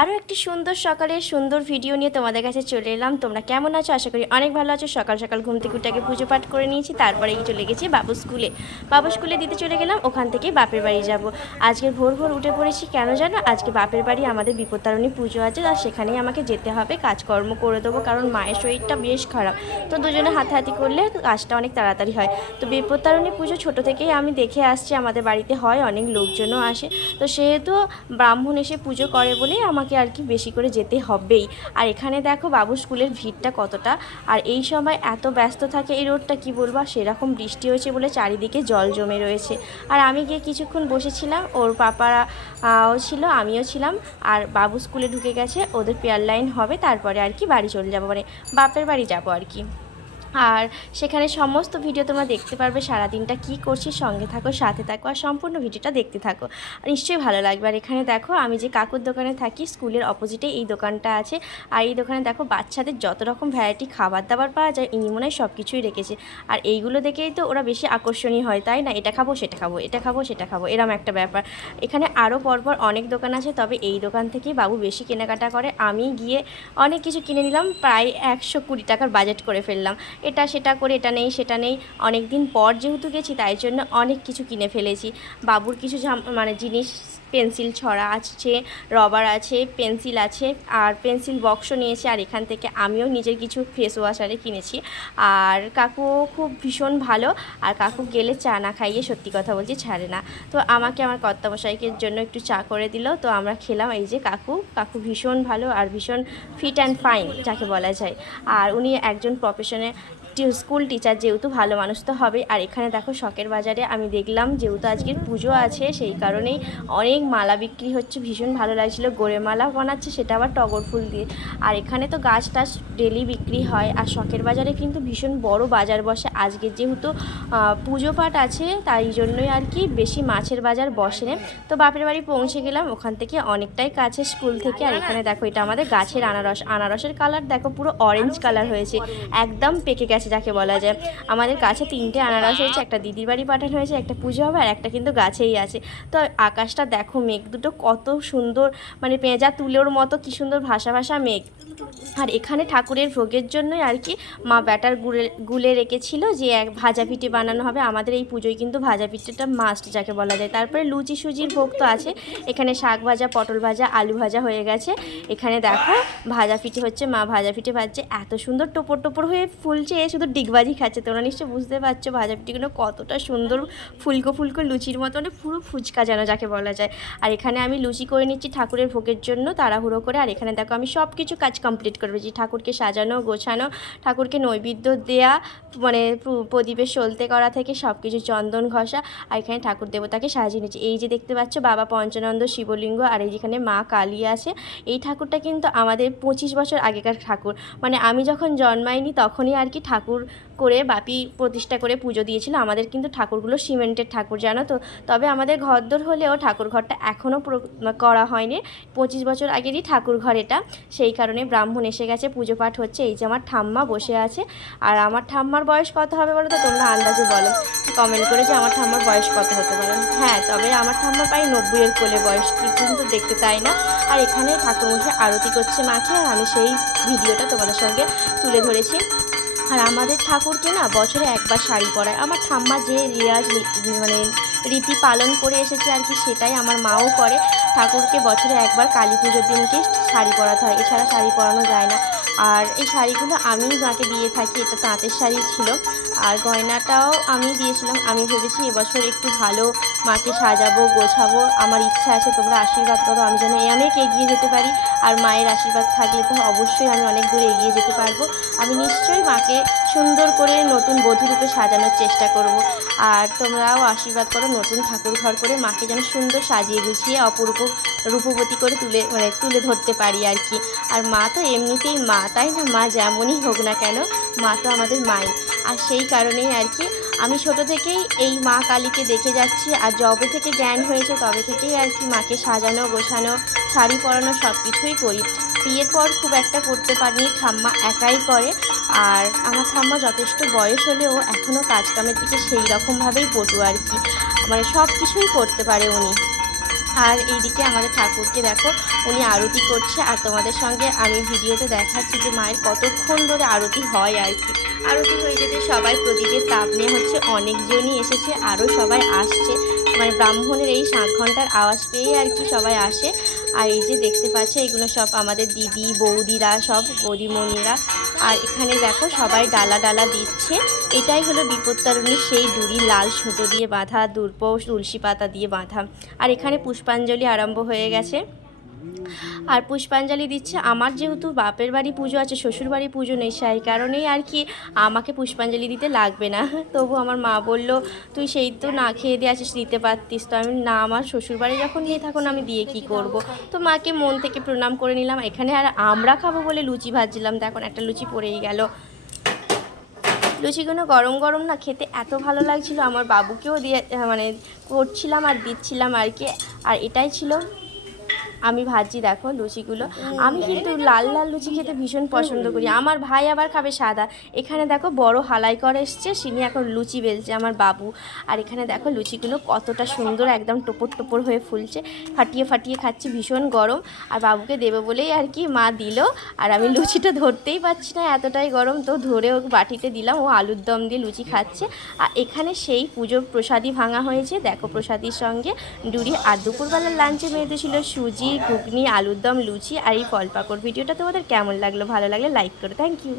আরও একটি সুন্দর সকালের সুন্দর ভিডিও নিয়ে তোমাদের কাছে চলে এলাম। তোমরা কেমন আছো? আশা করি অনেক ভালো আছো। সকাল সকাল ঘুম থেকে উঠে আগে পুজো পাঠ করে নিয়েছি, তারপরে চলে গেছি বাবু স্কুলে দিতে চলে গেলাম। ওখান থেকে বাপের বাড়ি যাব। আজকে ভোর ভোর উঠে পড়েছি, কেন জানো? আজকে বাপের বাড়ি আমাদের বিপত্তারিণী পুজো আছে, আর সেখানেই আমাকে যেতে হবে। কাজকর্ম করে দেবো, কারণ মায়ের শরীরটা বেশ খারাপ। তো দুজনে হাতাহাতি করলে কাজটা অনেক তাড়াতাড়ি হয়। তো বিপত্তারিণী পুজো ছোটো থেকেই আমি দেখে আসছি, আমাদের বাড়িতে হয়, অনেক লোকজনও আসে। তো সেহেতু ব্রাহ্মণ এসে পুজো করে বলেই আমাকে আর কি বেশি করে যেতে হবেই। আর এখানে দেখো বাবু স্কুলের ভিড়টা কতটা, আর এই সময় এত ব্যস্ত থাকে এই রোডটা, কি বলবো। সেরকম বৃষ্টি হয়েছে বলে চারিদিকে জল জমে রয়েছে। আর আমি গিয়ে কিছুক্ষণ বসেছিলাম, ওর পাপারা ছিল, আমিও ছিলাম। আর বাবু স্কুলে ঢুকে গেছে, ওদের পেয়ার লাইন হবে, তারপরে আর কি বাড়ি চলে যাবো, মানে বাপের বাড়ি যাবো আর কি। আর সেখানে সমস্ত ভিডিও তোমরা দেখতে পারবে। সারাদিনটা কী করছি, সঙ্গে থাকো, সাথে থাকো, আর সম্পূর্ণ ভিডিওটা দেখতে থাকো, আর নিশ্চয়ই ভালো লাগবে। আর এখানে দেখো, আমি যে কাকুর দোকানে থাকি, স্কুলের অপোজিটে এই দোকানটা আছে। আর এই দোকানে দেখো বাচ্চাদের যত রকম ভ্যারাইটি খাবার দাবার পাওয়া যায়, ইনি মনে হয় সব কিছুই রেখেছে। আর এইগুলো দেখেই তো ওরা বেশি আকর্ষণীয় হয়, তাই না? এটা খাবো সেটা খাবো, এটা খাবো সেটা খাবো, এরম একটা ব্যাপার। এখানে আরও পরপর অনেক দোকান আছে, তবে এই দোকান থেকেই বাবু বেশি কেনাকাটা করে। আমি গিয়ে অনেক কিছু কিনে নিলাম, প্রায় 120 টাকার বাজেট করে ফেললাম। এটা সেটা করে, এটা নেই সেটা নেই, অনেক দিন পর যেহেতু গেছি, তাই জন্য অনেক কিছু কিনে ফেলেছি। বাবুর কিছু মানে জিনিস, পেন্সিল ছড়া আছে, রবার আছে, পেন্সিল আছে, আর পেন্সিল বক্সও নিয়েছি। আর এখান থেকে আমিও নিজের কিছু ফেস ওয়াশ কিনেছি। আর কাকু খুব ভীষণ ভালো, আর কাকু গেলে চা না খাইয়ে সত্যি কথা বলছি ছাড়ে না। তো আমাকে আমার কর্তামশাইকের জন্য একটু চা করে দিল, তো আমরা খেলাম। এই যে কাকু ভীষণ ভালো, আর ভীষণ ফিট অ্যান্ড ফাইন যাকে বলা যায়। আর উনি একজন প্রফেশনে স্কুল টিচার, যেহেতু ভালো মানুষ তো হবে। আর এখানে দেখো শখের বাজারে আমি দেখলাম, যেহেতু আজকের পুজো আছে, সেই কারণেই অনেক মালা বিক্রি হচ্ছে, ভীষণ ভালো লাগছিলো। গোড়ে মালা বানাচ্ছে, সেটা আবার টগর ফুল দিয়ে। আর এখানে তো গাছ টাছ ডেলি বিক্রি হয়। আর শখের বাজারে কিন্তু ভীষণ বড় বাজার বসে। আজকে যেহেতু পুজো পাঠ আছে, তাই জন্যই আর কি বেশি মাছের বাজার বসে। তো বাপের বাড়ি পৌঁছে গেলাম, ওখান থেকে অনেকটাই কাছে স্কুল থেকে। আর এখানে দেখো, এটা আমাদের গাছের আনারসের কালার দেখো, পুরো অরেঞ্জ কালার হয়েছে, একদম পেকে গেছে যাকে বলা যায়। আমাদের গাছে 3টে আনারস হয়েছে, একটা দিদির বাড়ি পাঠানো হয়েছে, একটা পুজো হবে, আর একটা কিন্তু গাছেই আছে। তো আকাশটা দেখো, মেঘ দুটো কত সুন্দর, মানে পেঁজা তুলোর মতো কি সুন্দর ভাসা ভাসা মেঘ। আর এখানে ঠাকুরের ভোগের জন্যই আর কি মা ব্যাটার গুলে রেখেছিল, যে এক ভাজা পিঠে বানানো হবে। আমাদের এই পুজোয় কিন্তু ভাজা পিঠেটা মাস্ট যাকে বলা যায়। তারপরে লুচি সুজির ভোগ তো আছে। এখানে শাক ভাজা, পটল ভাজা, আলু ভাজা হয়ে গেছে। এখানে দেখো ভাজা পিঠে হচ্ছে, মা ভাজা পিঠে ভাজছে, এত সুন্দর টোপর টোপর হয়ে ফুলছে, শুধু ডিগবাজি খাচ্ছে। তোমরা নিশ্চয়ই বুঝতে পারছো ভাজা পিঠেগুলো কতটা সুন্দর ফুলকো ফুলকো লুচির মতো, মানে পুরো ফুচকা যেন যাকে বলা যায়। আর এখানে আমি লুচি করে নিচ্ছি ঠাকুরের ভোগের জন্য তাড়াহুড়ো করে। আর এখানে দেখো আমি সব কিছু কাজ কমপ্লিট করে ফেলেছি, ঠাকুরকে সাজানো গোছানো, ঠাকুরকে নৈবেদ্য দেয়া, মানে প্রদীপের সলতে করা থেকে সব কিছু, চন্দন ঘষা। আর এখানে ঠাকুর দেবতাকে সাজিয়ে নিচ্ছি। এই যে দেখতে পাচ্ছ বাবা পঞ্চানন্দ শিবলিঙ্গ, আর এই যেখানে মা কালী আছে। এই ঠাকুরটা কিন্তু আমাদের 25 বছর আগেকার ঠাকুর, মানে আমি যখন জন্মাইনি তখনই আর কি ঠাকুর করে বাপি প্রতিষ্ঠা করে পুজো দিয়েছিল। আমাদের কিন্তু ঠাকুরগুলো সিমেন্টের ঠাকুর, জানো তো। তবে আমাদের ঘরদোর হলেও ঠাকুর ঘরটা এখনও করা হয়নি, 25 বছর আগেরই ঠাকুর ঘর এটা। সেই কারণে ব্রাহ্মণ এসে গেছে, পুজো পাঠ হচ্ছে। এই যে আমার ঠাম্মা বসে আছে। আর আমার ঠাম্মার বয়স কত হবে বলো তো? তোমরা আন্দাজে বলো, কমেন্ট করে যে আমার ঠাম্মার বয়স কত হতে পারে। হ্যাঁ, তবে আমার ঠাম্মার প্রায় 90-এর কোলে বয়স, কিন্তু দেখতে তাই না। আর এখানে ঠাকুরমশাই আরতি করছে মাকে, আর আমি সেই ভিডিওটা তোমাদের সঙ্গে তুলে ধরেছি। আর আমাদের ঠাকুরকে না বছরে একবার শাড়ি পরায়। আমার ঠাম্মা যে রেওয়াজ, মানে রীতি পালন করে এসেছে আর কি, সেটাই আমার মাও করে। ঠাকুরকে বছরে একবার কালী পুজোর দিনকে শাড়ি পরাতে হয়, এছাড়া শাড়ি পরানো যায় না। আর এই শাড়িগুলো আমি মাকে দিয়ে থাকি, এটা তাঁতের শাড়ি ছিল। আর গয়নাটাও আমি দিয়েছিলাম। আমি ভেবেছি এবছর একটু ভালো মাকে সাজাবো, গোছাবো। আমার ইচ্ছা আছে, তোমরা আশীর্বাদ করো আমি যেন অনেক এগিয়ে যেতে পারি। আর মায়ের আশীর্বাদ থাকলে তো অবশ্যই আমি অনেক দূর এগিয়ে যেতে পারবো। আমি নিশ্চয়ই মাকে সুন্দর করে নতুন বধূরূপে সাজানোর চেষ্টা করব। আর তোমরাও আশীর্বাদ করো, নতুন ঠাকুর ঘর করে মাকে যেন সুন্দর সাজিয়ে গুছিয়ে অপূর্ব রূপবতী করে তুলে ধরতে পারি আর কি। আর মা তো এমনিতেই মা, তাই না? মা যেমনই হোক না কেন, মা তো আমাদের মাই। আর সেই কারণেই আর কি আমি ছোট থেকেই এই মা কালীকে দেখে যাচ্ছি। আর যবে থেকে জ্ঞান হয়েছে তবে থেকেই আর কি মাকে সাজানো গোছানো, শাড়ি পরানো সব কিছুই করি। বিয়ের পর খুব একটা করতে পারিনি, ঠাম্মা একাই করে। আর আমার ঠাম্মা যথেষ্ট বয়স হলেও এখনও কাজকামের দিকে সেই রকমভাবেই পটু আর কি, মানে সব কিছুই করতে পারে উনি। আর এইদিকে আমাদের ঠাকুরকে দেখো উনি আরতি করছে, আর তোমাদের সঙ্গে আমি ভিডিওতে দেখাচ্ছি যে মায়ের কতক্ষণ ধরে আরতি হয় আর কি। আরতি হয়ে যেতে সবাই প্রদীপের তাপ নিয়ে হচ্ছে অনেকজনই এসেছে, আরও সবাই আসছে, মানে ব্রাহ্মণের এই শাঁখ ঘণ্টার আওয়াজ পেয়েই আর কি সবাই আসে। আর এই যে দেখতে পাচ্ছে এগুলো সব আমাদের দিদি বৌদিরা, সব বৌদিমণিরা। আর এখানে দেখো সবাই ডালা ডালা দিচ্ছে। এটাই হলো বিপত্তারিণীর সেই ডুরি, লাল সুতো দিয়ে বাঁধা, দুর্প তুলসী পাতা দিয়ে বাঁধা। আর এখানে পুষ্পাঞ্জলি আরম্ভ হয়ে গেছে। আর পুষ্পাঞ্জলি দিচ্ছে। আমার যেহেতু বাপের বাড়ি পুজো আছে, শ্বশুর বাড়ি পুজো নেই, সেই কারণেই আর কি আমাকে পুষ্পাঞ্জলি দিতে লাগবে না। তবু আমার মা বলল তুই সেই তো না খেয়ে দিয়ে আসিস, দিতে পারতিস। তো আমি না, আমার শ্বশুর বাড়ি যখন নিয়ে থাকুন আমি দিয়ে কি করব। তো মাকে মন থেকে প্রণাম করে নিলাম। এখানে আর আমরা খাবো বলে লুচি ভাজছিলাম, তো এখন একটা লুচি পড়েই গেল। লুচিগুলো গরম গরম না খেতে এত ভালো লাগছিল, আমার বাবুকেও দিয়ে মানে করছিলাম আর দিচ্ছিলাম আর কি। আর এটাই ছিল, আমি ভাজি দেখো লুচিগুলো। আমি কিন্তু লাল লাল লুচি খেতে ভীষণ পছন্দ করি, আমার ভাই আবার খাবে সাদা। এখানে দেখো বড় হালাই করে এসছে, সিনি এখন লুচি বেলছে আমার বাবু। আর এখানে দেখো লুচিগুলো কতটা সুন্দর একদম টোপর টোপর হয়ে ফুলছে, ফাটিয়ে ফাটিয়ে খাচ্ছি, ভীষণ গরম। আর বাবুকে দেবে বলেই আর কি মা দিল। আর আমি লুচিটা ধরতেই পারছি না, এতটাই গরম, তো ধরে ও বাটিতে দিলাম, ও আলুর দম দিয়ে লুচি খাচ্ছে। আর এখানে সেই পুজোর প্রসাদি ভাঙা হয়েছে দেখো, প্রসাদির সঙ্গে ডুরি। আর দুপুরবেলার লাঞ্চে মেয়েদের ছিল সুজি, ঘুগনি, আলুর দম, লুচি আর এই ফল পাকড়। ভিডিওটা তোমাদের কেমন লাগলো? ভালো লাগলে লাইক করো। Thank you.